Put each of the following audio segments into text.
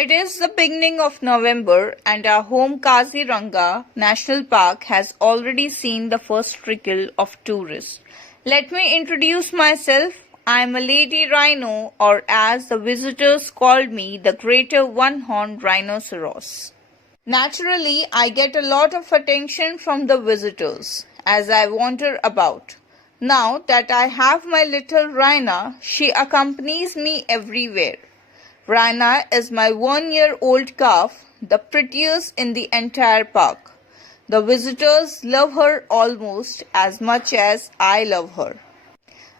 It is the beginning of November and our home Kaziranga National Park has already seen the first trickle of tourists. Let me introduce myself. I am a lady rhino, or as the visitors called me, the greater one-horned rhinoceros. Naturally, I get a lot of attention from the visitors as I wander about. Now that I have my little Rhina, she accompanies me everywhere. Rhina is my 1-year-old calf, the prettiest in the entire park. The visitors love her almost as much as I love her.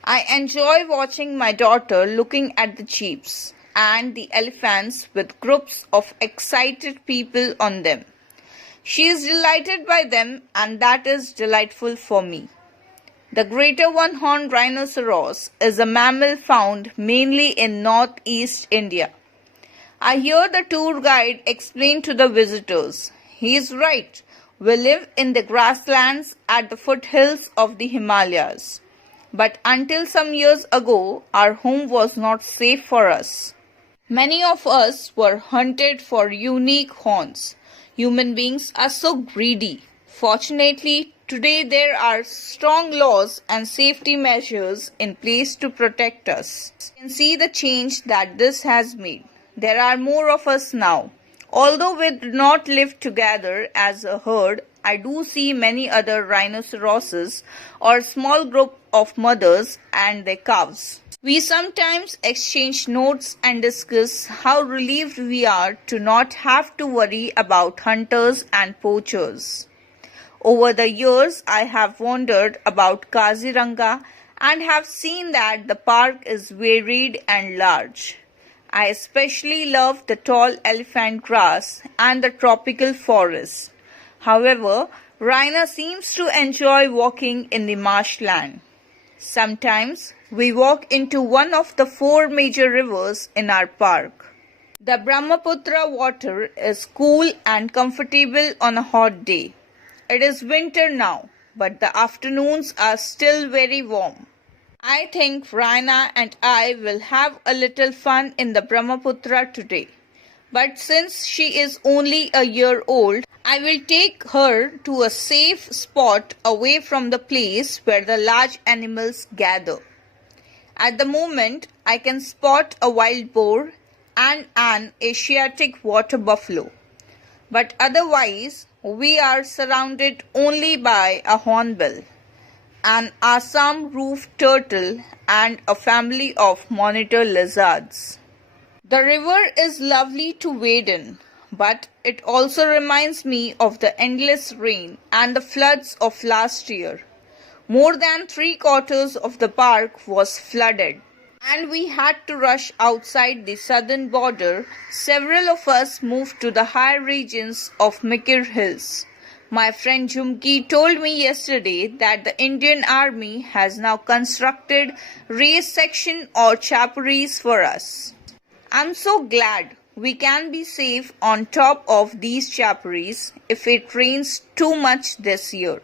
I enjoy watching my daughter looking at the jeeps and the elephants with groups of excited people on them. She is delighted by them, and that is delightful for me. The greater one-horned rhinoceros is a mammal found mainly in northeast India. I hear the tour guide explain to the visitors. He is right. We live in the grasslands at the foothills of the Himalayas. But until some years ago, our home was not safe for us. Many of us were hunted for unique haunts. Human beings are so greedy. Fortunately, today there are strong laws and safety measures in place to protect us. You can see the change that this has made. There are more of us now. Although we do not live together as a herd, I do see many other rhinoceroses or small group of mothers and their calves. We sometimes exchange notes and discuss how relieved we are to not have to worry about hunters and poachers. Over the years, I have wandered about Kaziranga and have seen that the park is varied and large. I especially love the tall elephant grass and the tropical forests. However, Rhina seems to enjoy walking in the marshland. Sometimes we walk into one of the 4 major rivers in our park. The Brahmaputra water is cool and comfortable on a hot day. It is winter now, but the afternoons are still very warm. I think Rhina and I will have a little fun in the Brahmaputra today. But since she is only a year old, I will take her to a safe spot away from the place where the large animals gather. At the moment, I can spot a wild boar and an Asiatic water buffalo. But otherwise, we are surrounded only by a hornbill, an Assam roofed turtle, and a family of monitor lizards. The river is lovely to wade in, but it also reminds me of the endless rain and the floods of last year. More than 3/4 of the park was flooded, and we had to rush outside the southern border. Several of us moved to the higher regions of Mikir Hills. My friend Jumki told me yesterday that the Indian Army has now constructed race section or chapparis for us. I'm so glad we can be safe on top of these chapparis if it rains too much this year.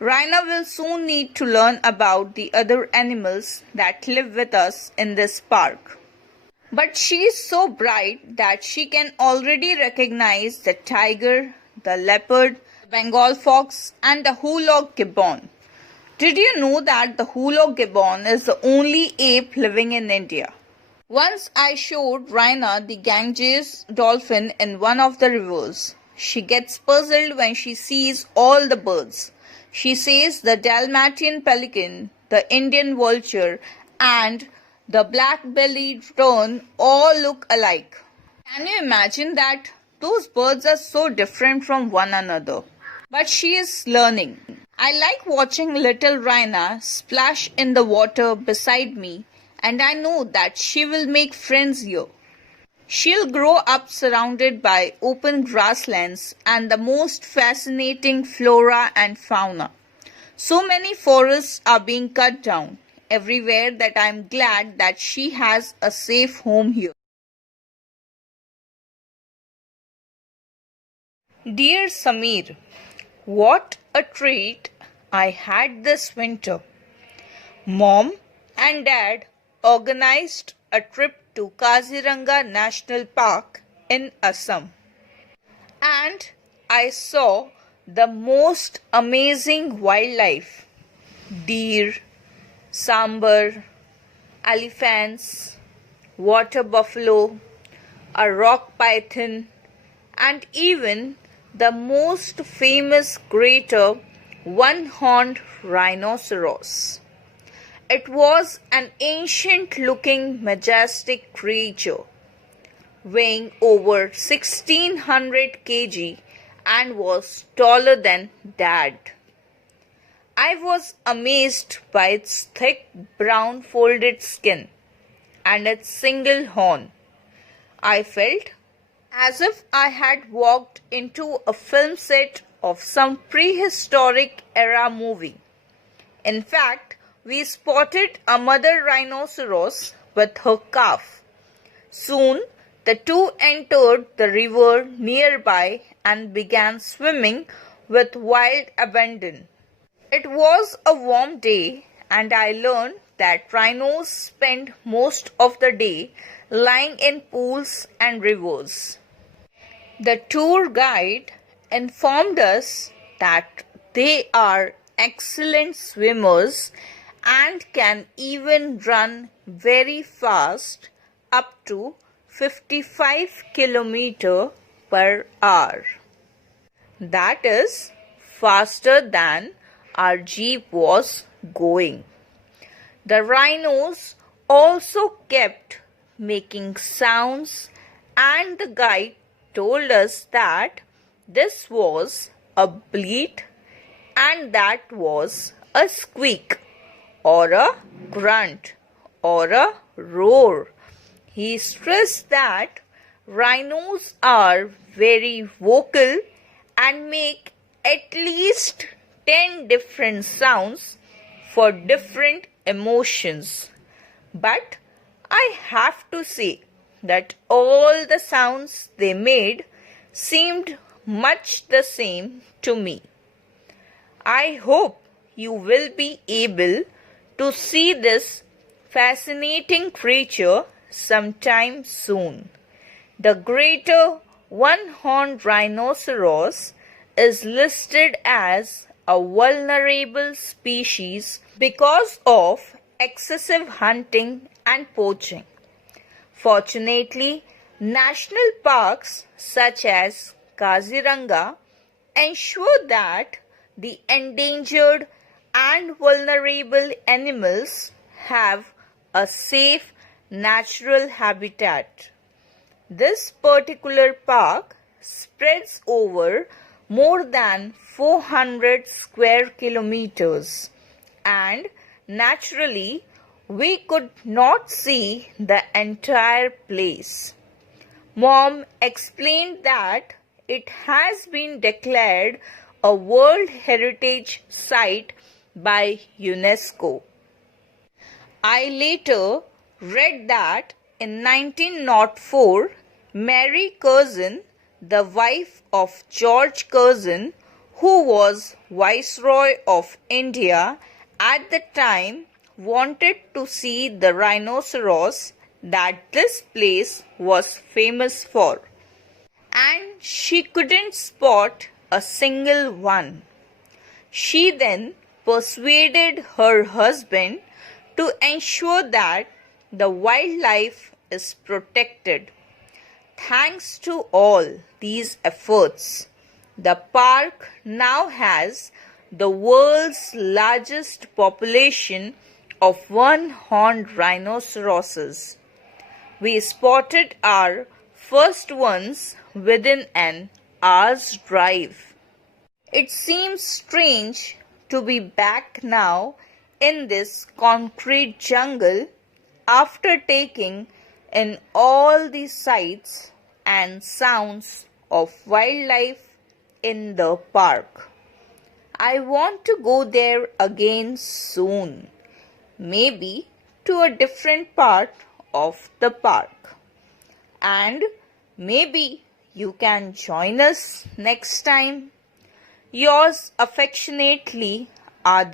Rhina will soon need to learn about the other animals that live with us in this park. But she is so bright that she can already recognize the tiger, the leopard, the Bengal fox, and the hoolog gibbon. Did you know that the hoolog gibbon is the only ape living in India? Once I showed Rhina the Ganges dolphin in one of the rivers. She gets puzzled when she sees all the birds. She says the Dalmatian pelican, the Indian vulture, and the black-bellied tern all look alike. Can you imagine that? Those birds are so different from one another. But she is learning. I like watching little Rhina splash in the water beside me, and I know that she will make friends here. She'll grow up surrounded by open grasslands and the most fascinating flora and fauna. So many forests are being cut down everywhere that I'm glad that she has a safe home here. Dear Samir, what a treat I had this winter. Mom and Dad organized a trip to Kaziranga National Park in Assam. And I saw the most amazing wildlife: deer, sambar, elephants, water buffalo, a rock python, and even the most famous greater one-horned rhinoceros. It was an ancient-looking majestic creature weighing over 1600 kg and was taller than Dad. I was amazed by its thick brown folded skin and its single horn. I felt as if I had walked into a film set of some prehistoric era movie. In fact, we spotted a mother rhinoceros with her calf. Soon, the two entered the river nearby and began swimming with wild abandon. It was a warm day, and I learned that rhinos spend most of the day lying in pools and rivers. The tour guide informed us that they are excellent swimmers and can even run very fast, up to 55 km per hour. That is faster than our jeep was going. The rhinos also kept making sounds, and the guide told us that this was a bleat and that was a squeak or a grunt or a roar. He stressed that rhinos are very vocal and make at least 10 different sounds for different emotions. But I have to say that all the sounds they made seemed much the same to me. I hope you will be able to see this fascinating creature sometime soon. The greater one-horned rhinoceros is listed as a vulnerable species because of excessive hunting and poaching. Fortunately, national parks such as Kaziranga ensure that the endangered and vulnerable animals have a safe natural habitat. This particular park spreads over more than 400 square kilometers, and naturally we could not see the entire place. Mom explained that it has been declared a World Heritage Site by UNESCO. I later read that in 1904, Mary Curzon, the wife of George Curzon, who was Viceroy of India at the time, wanted to see the rhinoceros that this place was famous for, and she couldn't spot a single one. She then persuaded her husband to ensure that the wildlife is protected. Thanks to all these efforts, the park now has the world's largest population of one-horned rhinoceroses. We spotted our first ones within an hour's drive. It seems strange to be back now in this concrete jungle after taking in all the sights and sounds of wildlife in the park. I want to go there again soon, maybe to a different part of the park. And maybe you can join us next time. Yours affectionately, Adil.